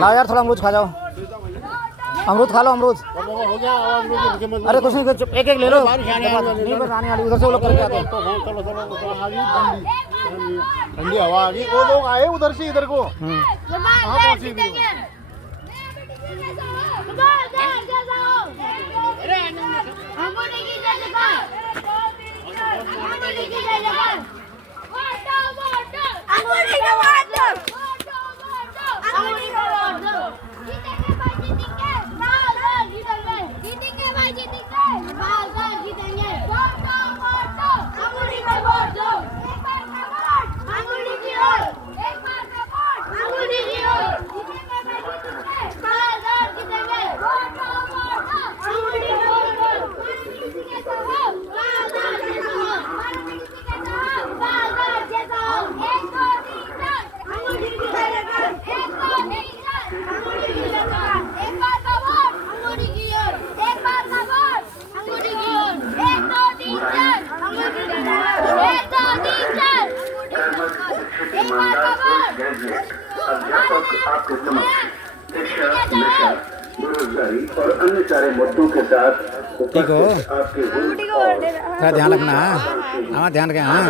ला यार थोड़ा अमरूद खा जाओ, अमरूद खा लो अमरूद। हो गया अमरूद। अरे कुछ नहीं, एक एक ले लो, नहीं बस आने वाली, उधर से वो लोग करके आते हैं। चलो ठंडी हवा आ गई, वो लोग आए उधर से इधर को। आपके समक्ष शिक्षा, नशा, बेरोजगारी और अन्य सारे मुद्दों के साथ ठीक हो, आपके थोड़ा ध्यान रखना। हाँ ध्यान रखें, हाँ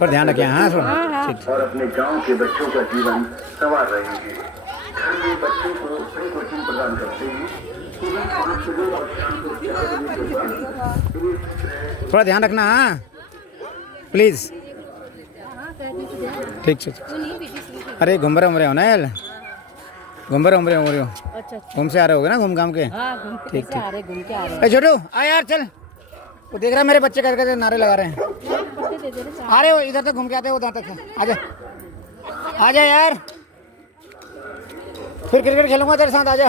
थोड़ा ध्यान रखें। हाँ ठीक। और अपने गांव के बच्चों का जीवन संवार रहे हैं। घर में बच्चों को फ्री कोचिंग प्रदान करते हैं। सुबह 5 बजे और शाम को 4 बजे के बाद। थोड़ा ध्यान रखना, हाँ प्लीज़। ठीक ठीक। अरे घूम रहे हो ना यार, घूम रहे हो। अच्छा घूम से आ रहे होगे ना, घूम घाम के। ठीक ठीक। अरे छोटू आ यार चल, वो देख रहा है मेरे बच्चे करके नारे लगा रहे हैं। आ रहे हो इधर तक घूम के आते हो, उधर तक आजा यार, फिर क्रिकेट खेलूंगा तेरे साथ, आजा।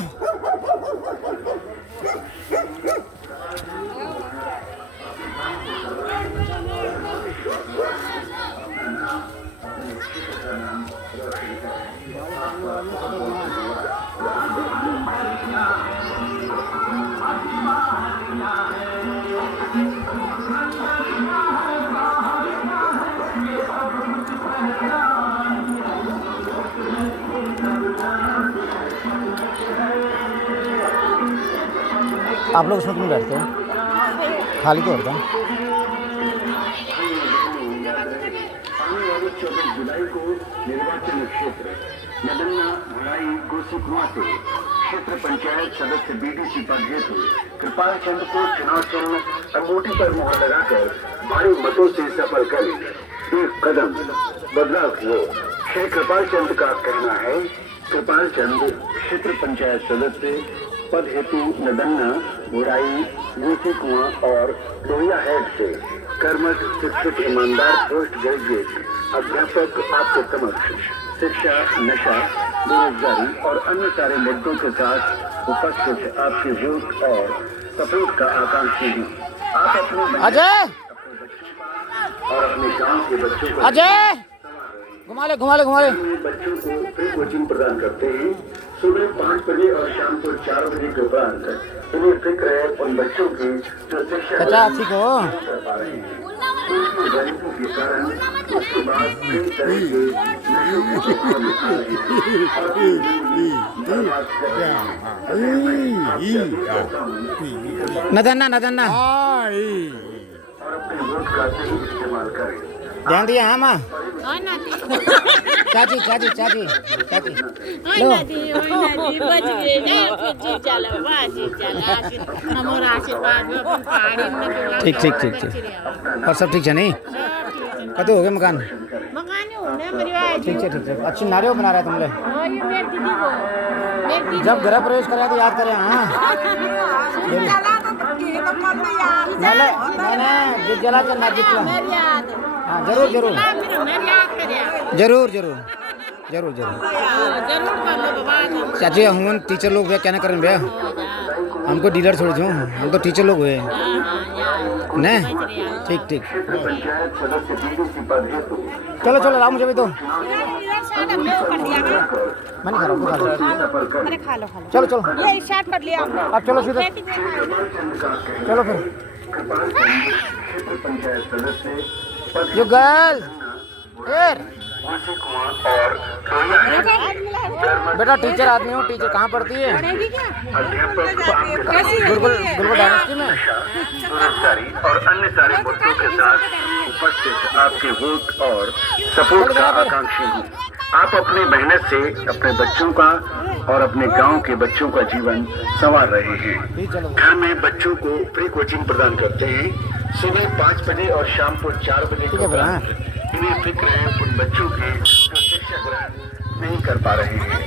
आप लोग उसमें क्यों बैठते हैं, खाली तो होता है। 24 जुलाई को निर्वाचन क्षेत्र नदन्ना भलाई गोसीकुआ से क्षेत्र पंचायत सदस्य बीडीसी पद हेतु कृपाल चंद को चुनाव चिन्ह अंगूठी पर मुहर लगाकर भारी मतों से सफल कर एक कदम बदलाव किए। श्री कृपाल चंद का कहना है, कृपाल चंद क्षेत्र पंचायत सदस्य पद हेतु नदन्ना बुराई गोसीकुआ और लोहिया हेड से कर्मठ शिक्षित ईमानदार पोस्ट ग्रेजुएट अध्यापक आपके समक्ष शिक्षा, नशा, बेरोजगारी और अन्य सारे मुद्दों के साथ उपस्थित आपके वोट और सपोर्ट का आकांक्षी हैं। आप अपने अजय और अपने गांव के बच्चों को अजय घुमा ले बच्चों को फ्री कोचिंग प्रदान करते हैं। सुबह 5 बजे और शाम को 4 बजे के उपरांत उन्हें फिक्र है उन बच्चों की जो शिक्षा चाचा ठीक हो। कर पा रहे हैं। गरीबों के कारण उसके बाद कई तरह के नशों के प्रभाव में आ रहे हैं और बर्बाद कर रहे हैं। नदन्ना और अपने वोट का सही इस्तेमाल करें। ध्यान दिया। हाँ माँ चाची ठीक। और सब ठीक है नहीं, कदू हो गए मकान ठीक है। अच्छी नारियों बना रहा है तुम लोग, जब गृह प्रवेश करा तो याद करें। हाँ नहीं जला चलना जितना। हाँ जरूर चाची हम टीचर लोग भैया क्या ना करें भैया, हमको डीलर छोड़ दो, हम तो टीचर लोग हुए न। ठीक चलो लाओ मुझे भी तो, मैं नहीं खा रहा हूँ, चलो ये स्टार्ट कर लिया आपने। अब चलो सीधे चलो फिर। यू गर्ल फिर गुरसी कुआं और टोया है। बेटा टीचर आदमी हूँ। टीचर कहाँ पढ़ती है? अध्यापक गुरुकुल डायनेस्टी में। बेरोजगारी और अन्य सारे मुद्दों के साथ उपस्थित आपके वोट और सपोर्ट का आकांक्षी हूँ। आप अपनी मेहनत से अपने बच्चों का और अपने गांव के बच्चों का जीवन संवार रहे हैं। घर में बच्चों को फ्री कोचिंग प्रदान करते हैं। सुबह 5 बजे और शाम को 4 बजे के उपरांत इन्हें फिक्र है उन बच्चों की जो शिक्षा ग्रहण नहीं कर पा रहे हैं।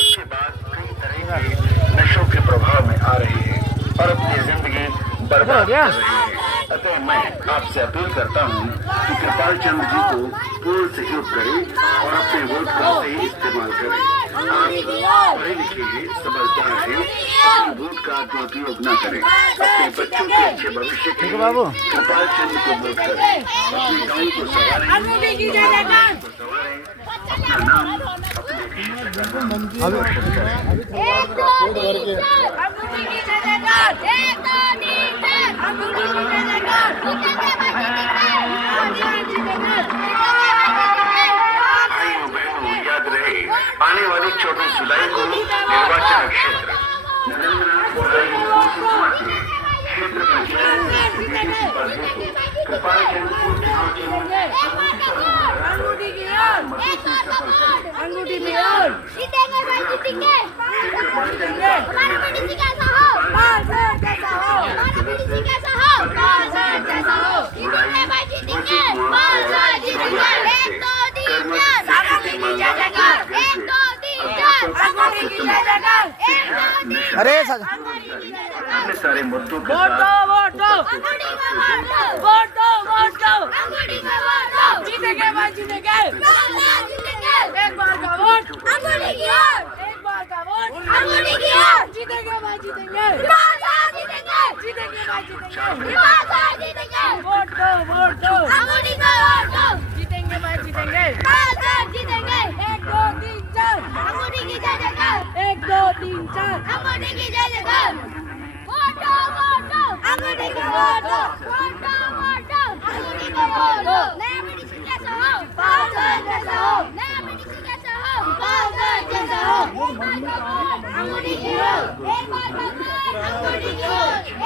उसके बाद कई तरह के नशों के प्रभाव में आ रहे हैं और अपनी जिंदगी बर्बाद कर रहे हैं। अतः मैं आपसे अपील करता हूं कि कृपाल चंद्र जी को पूर्ण सहयोग करें और अपने वोट का सही इस्तेमाल करें। आप पढ़े लिखे हैं, समझदार हैं, अपने वोट का दुरुपयोग न करें। अपने बच्चों के अच्छे भविष्य के लिए कृपाल चंद्र को वोट करें। अपने गाँव को संवारें, अपना नाम अपने क्षेत्र का नाम रोशन करें। भाइयों बहनों, याद रहे आने वाली 24 जुलाई को निर्वाचन क्षेत्र क्षेत्र कृपाल चंद्र को चुनाव अरे अन्य सारे मुद्दों के साथ जीतेंगे भाई जीतेंगे। एक बार का वोट अंगूठी की ओर, एक बार का वोट अंगूठी की ओर। जीतेंगे भाई जीतेंगे, जीतेंगे भाई जीतेंगे। वोट दो अंगूठी का वोट दो। जीतेंगे भाई जीतेंगे, जीतेंगे। 1 2 3 4 अंगूठी की जय जयकार। 1 2 3 4 अंगूठी की जय जयकार। वोट दो अंगूठी का वोट दो। वोट दो अंगूठी का वोट दो। नया बीडीसी कैसा हो? पागल जैसा हो। नया बीडीसी कैसा हो? पागल जैसा हो। अंगूठी की ओर, एक बार का वोट अंगूठी की ओर। 1 2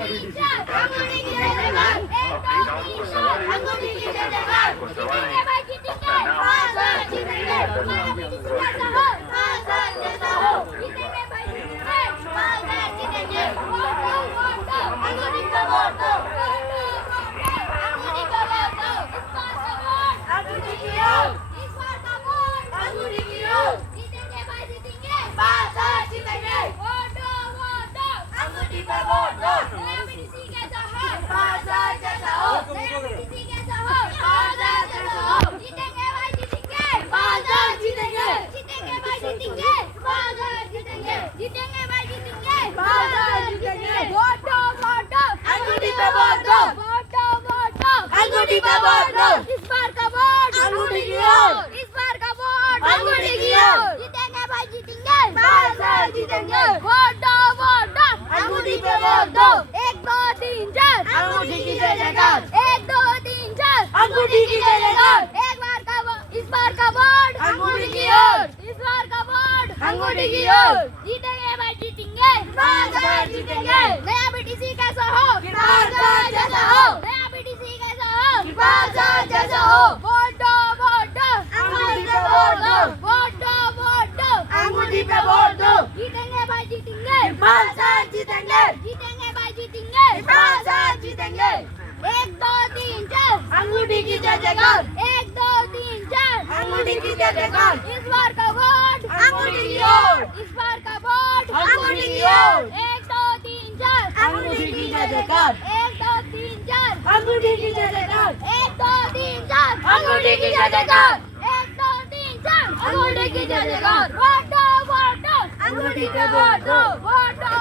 3 4 अंगूठी की जय जयकार। 1 2 3 4 अंगूठी की जय जयकार। जीतेंगे भाई जीतेंगे, पागल जीतेंगे। नया बीडीसी कैसा हो? पागल जैसा हो। जीतेंगे भाई जीतेंगे, पागल जीतेंगे। वोट दो अंगूठी का वोट दो। अंगूठी का वोट दो। इस बार का वोट अंगूठी की ओर, इस बार का वोट अंगूठी की ओर। जीतेंगे भाई जीतेंगे, पागल जीतेंगे। वोट दो अंगूठी का वोट दो। नया बीडीसी कैसा हो? पागल जैसा हो। नया बीडीसी कैसा हो? पागल जैसा हो। जीतेंगे भाई जीतेंगे, पागल जीतेंगे। जीतेंगे भाई जीतेंगे, पागल जीतेंगे। जीतेंगे भाई जीतेंगे, पागल जीतेंगे। वोट दो अंगूठी पे वोट दो। वोट दो अंगूठी पे वोट दो। इस बार का वोट अंगूठी की ओर, इस बार का वोट अंगूठी की ओर। जीतेंगे भाई जीतेंगे, पागल जीतेंगे। वोट दो अंगूठी पे वोट दो। 1 2 3 4 अंगूठी की जय जयकार। 1 2 3 4 अंगूठी की जय जयकार। एक बार का इस बार का वोट अंगूठी की ओर, इस बार का वोट अंगूठी की ओर। जीतेंगे भाई जीतेंगे, पागल जीतेंगे। नया बीडीसी कैसा हो? पागल जैसा हो। नया बीडीसी कैसा हो? पागल जैसा हो। वोट दो अंगूठी पे वोट दो। वोट दो अंगूठी पे वोट दो। जीतेंगे भाई जीतेंगे, पागल जीतेंगे। जीतेंगे भाई जीतेंगे, पागल जीतेंगे। 1 2 3 4 अंगूठी की जय जयकार। 1 2 3 4 अंगूठी की जय जयकार। इस बार का वोट अंगूठी की ओर, इस बार का वोट अंगूठी की ओर। 1 2 3 4 अंगूठी की जय जयकार। 1 2 3 4 अंगूठी की जय जयकार। 1 2 3 4 अंगूठी की जय जयकार। 1 2 3 4 अंगूठी की जय जयकार। वोट दो अंगूठी पे वोट दो। वोट दो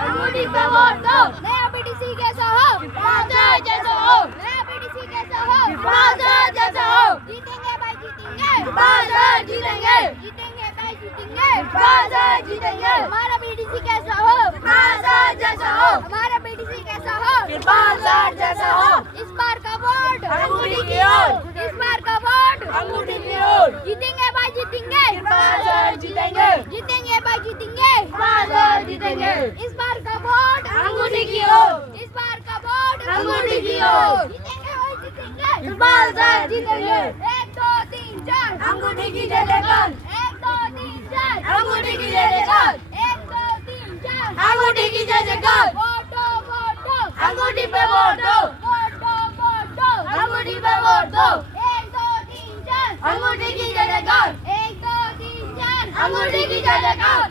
अंगूठी पे वोट दो। नया बीडीसी कैसा हो? पागल जैसा हो। नया बीडीसी कैसा हो? पागल जैसा हो। जीतेंगे भाई जीतेंगे, पागल जीतेंगे। जीतेंगे भाई जीतेंगे, पागल जीतेंगे। हमारा बीडीसी कैसा हो? पागल जैसा हो। हमारा बीडीसी कैसा हो? पागल जैसा हो। इस बार का वोट अंगूठी की ओर। इस बार का वोट अंगूठी की ओर। जीतेंगे भाई जीतेंगे, जीतेंगे, जीतेंगे भाई जीतेंगे, जीतेंगे। इस बार का वोट अंगूठी की ओर। इस बार का वोट अंगूठी की ओर। जीतेंगे भाई जीतेंगे, जीतेंगे। 1 2 3 4 अंगूठी की जय जयकार। 1 2 3 4 अंगूठी की जय जयकार। 1 2 3 4 अंगूठी की जय जयकार। वोट दो, वोट दो, अंगूठी पे वोट दो। वोट दो, वोट दो, अंगूठी पे वोट दो। 1 2 3 4 अंगूठी की जय जयकार। 1 2 3 4 अंगूठी की जय जयकार।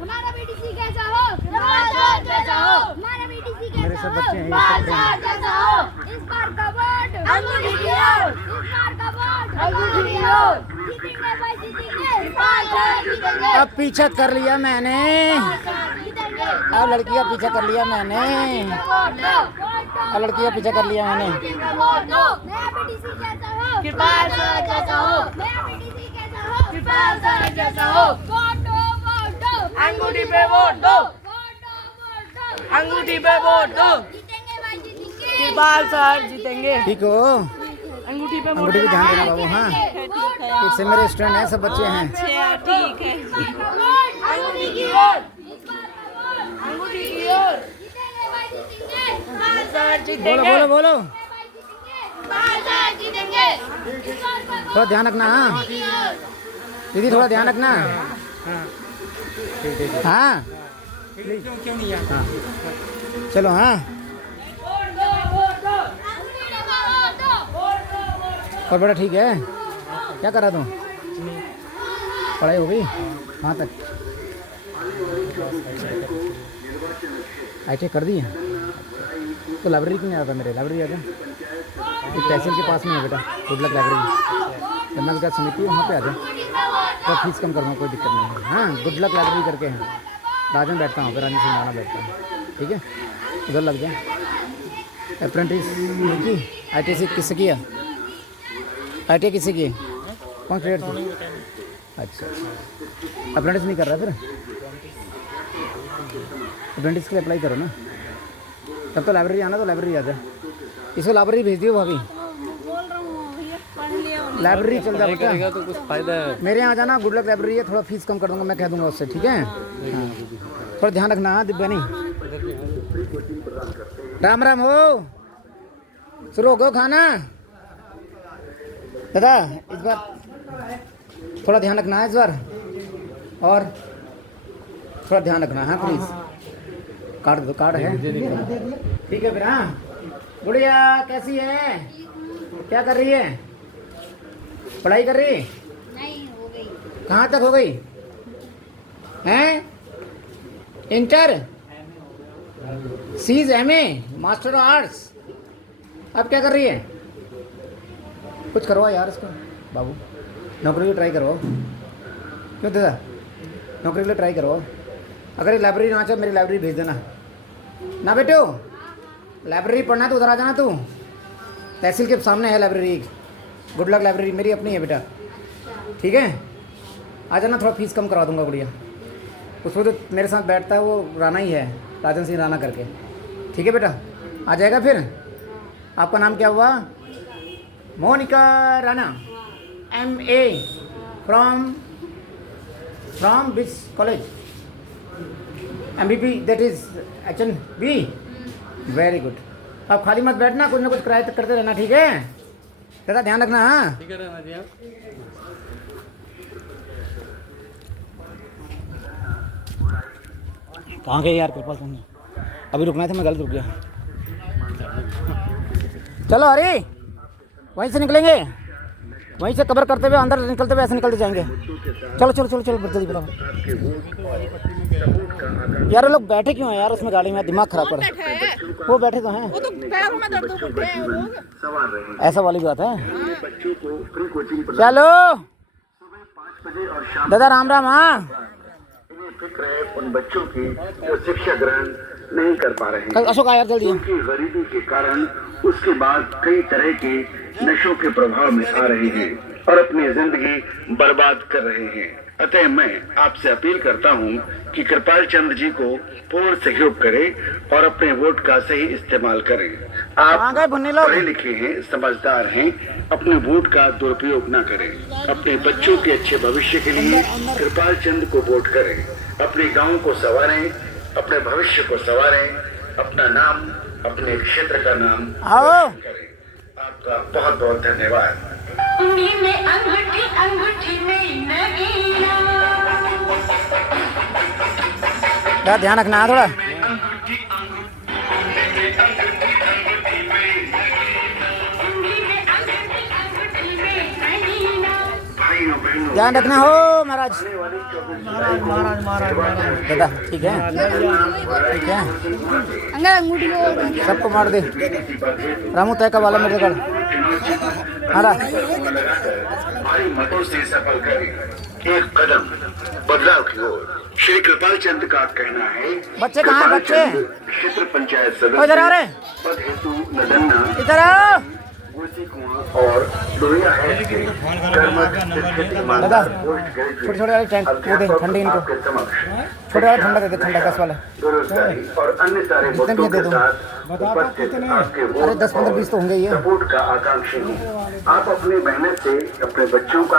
हमारा बीडीसी कैसा हो, बादशाह जैसा हो। हमारा बीडीसी मेरे कैसा सब हो, बच्चे हैं, ये सब बादशाह जैसा हो। इस बार का वोट अंगूठी की ओर। इस बार का वोट अंगूठी की ओर। जीतेंगे भाई जीतेंगे, बादशाह जीतेंगे, अब पीछा कर लिया मैंने, जीतेंगे। अब लड़की का पीछा कर लिया मैंने, वोट दो, वोट दो, अब लड़की का पीछा कर लिया मैंने। वोट दो। नया बीडीसी कैसा हो, बादशाह जैसा हो। नया बीडीसी कैसा हो, बादशाह जैसा हो। वोट दो, वोट दो, अंगूठी पे वोट दो, वोट दो, वोट दो। अंगूठी पे वोट दो। जीतेंगे भाई जीतेंगे, कृपाल सर जीतेंगे। ठीक हो, अंगूठी पे अंगूठी पे ध्यान देना बाबू। हाँ, वोट दो। इससे मेरे स्टूडेंट हैं, सब बच्चे हैं। अच्छा ठीक है। अंगूठी की ओर। इस बार का वोट अंगूठी की ओर। जीतेंगे भाई जीतेंगे, सर बोलो जीतेंगे। बोलो बोलो, भाई जीतेंगे, बादशाह जीतेंगे। इस बार का वोट थोड़ा ध्यान रखना। हाँ की ओर। दीदी, थोड़ा ध्यान रखना। हाँ हाँ, चलो। हाँ, और बड़ा ठीक है। क्या करा तू, पढ़ाई हो गई कहाँ तक? आई कर दी है तो लाइब्रेरी क्यों नहीं आता? मेरे लाइब्रेरी आ जा, एक तहसील के पास में है बेटा, गुड लक लाइब्रेरी, गन्ना विकास समिति, वहाँ पे आ जा। तो फीस कम कर दूँगा, कोई दिक्कत नहीं है। हाँ, गुड लक लाइब्रेरी करके है, राजन बैठता हूँ, फिर रानी सिंह बैठता हूँ। ठीक है, उधर लग जाए। अप्रेंटिस की ITC किससे किया? ITI किससे किए? कौन ट्रेड से? अच्छा, अप्रेंटिस नहीं कर रहा फिर? अप्रेंटिस के लिए अप्लाई करो ना। तब तो लाइब्रेरी आना, तो लाइब्रेरी आ जा। इसको लाइब्रेरी भेज दियो भाभी, लाइब्रेरी चल जा बेटा, तो कुछ फायदा है। मेरे यहाँ जाना, गुड लक लाइब्रेरी है, थोड़ा फीस कम कर दूंगा, मैं कह दूंगा उससे। ठीक है, हाँ, थोड़ा ध्यान रखना। हाँ दिव्या, नहीं राम राम हो, शुरू हो गो खाना दादा। इस बार थोड़ा ध्यान रखना है इस बार, और थोड़ा ध्यान रखना है प्लीज़। कार्ड दो, कार्ड है ठीक है फिर। हाँ गुड़िया कैसी है, क्या कर रही है? पढ़ाई कर रही? नहीं हो गई। कहाँ तक हो गई हैं? इंटर, सीज MA, मास्टर ऑफ आर्ट्स। अब क्या कर रही है? कुछ करवाओ यार इसको बाबू, नौकरी की ट्राई करवाओ। क्यों दादा, नौकरी के लिए ट्राई करवाओ। अगर ये लाइब्रेरी ना चाहे, मेरी लाइब्रेरी भेज देना ना बेटो। लाइब्रेरी पढ़ना है तो उधर आ जाना तू, तहसील के सामने है लाइब्रेरी, गुड लक लाइब्रेरी मेरी अपनी है बेटा। ठीक है, आ जाना, थोड़ा फीस कम करवा दूंगा गुड़िया। उसमें जो मेरे साथ बैठता है वो राणा ही है, राजन सिंह राणा करके। ठीक है बेटा, आ जाएगा फिर। आपका नाम क्या हुआ? Monika Rana, MA from which college? MBB, that is HNB। Very good. अब खाली मत बैठना, कुछ ना कुछ कराए करते रहना। ठीक है दादा, ध्यान रखना। हाँ ठीक है रहना जी आप। कहाँ गए यार कृपा तुमने? अभी रुकना था, मैं गलत रुक गया। चलो अरे, वहीं से निकलेंगे, वहीं से कवर करते हुए अंदर निकलते हुए ऐसे निकलते जाएंगे। चलो चलो चलो चलो जल्दी बताओ यार। वो लोग बैठे क्यों हैं यार उसमें गाड़ी में? दिमाग खराब कर, वो बैठे तो हैं, ऐसा वाली बात है। चलो दादा, राम राम। हाँ फिक्र है उन बच्चों की जो शिक्षा ग्रहण नहीं कर पा रहे हैं। अशोक आ यार जल्दी। उनकी गरीबी के कारण उसके बाद कई तरह के नशों के प्रभाव में आ रहे हैं और अपनी जिंदगी बर्बाद कर रहे हैं। अतः मैं आपसे अपील करता हूं कि कृपाल चंद्र जी को पूर्ण सहयोग करें और अपने वोट का सही इस्तेमाल करें। कहाँ गए भुन्नी लोग? पढ़े लिखे हैं, समझदार हैं, अपने वोट का दुरुपयोग न करें। अपने बच्चों के अच्छे भविष्य के लिए कृपाल चंद को वोट करें। अपने गांव को संवारें, अपने भविष्य को संवारें, अपना नाम, अपने क्षेत्र का नाम आओ करें। आपका बहुत बहुत धन्यवाद। उंगली में अंगूठी, अंगूठी में नगीना। यार ध्यान रखना है थोड़ा। भाइयों बहनों, ध्यान रखना हो महाराज। महाराज दादा ठीक है, ठीक है, अंदर अंगूठी को सबको मार दे। रामू तय का वाला मेरे कर मारा। भारी मतों से सफल करें एक कदम बदलाव की ओर। श्री कृपाल चंद का कहना है, बच्चे कहाँ हैं बच्चे? क्षेत्र पंचायत ओ इधर आ रहे, पद हेतु नदन्ना, इधर आओ। गोसी कुआं और लोहिया है के कर्मठ शिक्षित ईमानदार पोस्ट ग्रेजुएट छोटे छोटे वाले टैंक वो दे, ठंडी इनको आपके समक्ष छोटे वाला ठंडा दे दे, ठंडा 10 वाला। बेरोजगारी और अन्य सारे मुद्दों के साथ उपस्थित आपके अरे 10 15 20 तो होंगे ये। सपोर्ट का आकांक्षी हूँ। आप अपनी मेहनत से अपने बच्चों का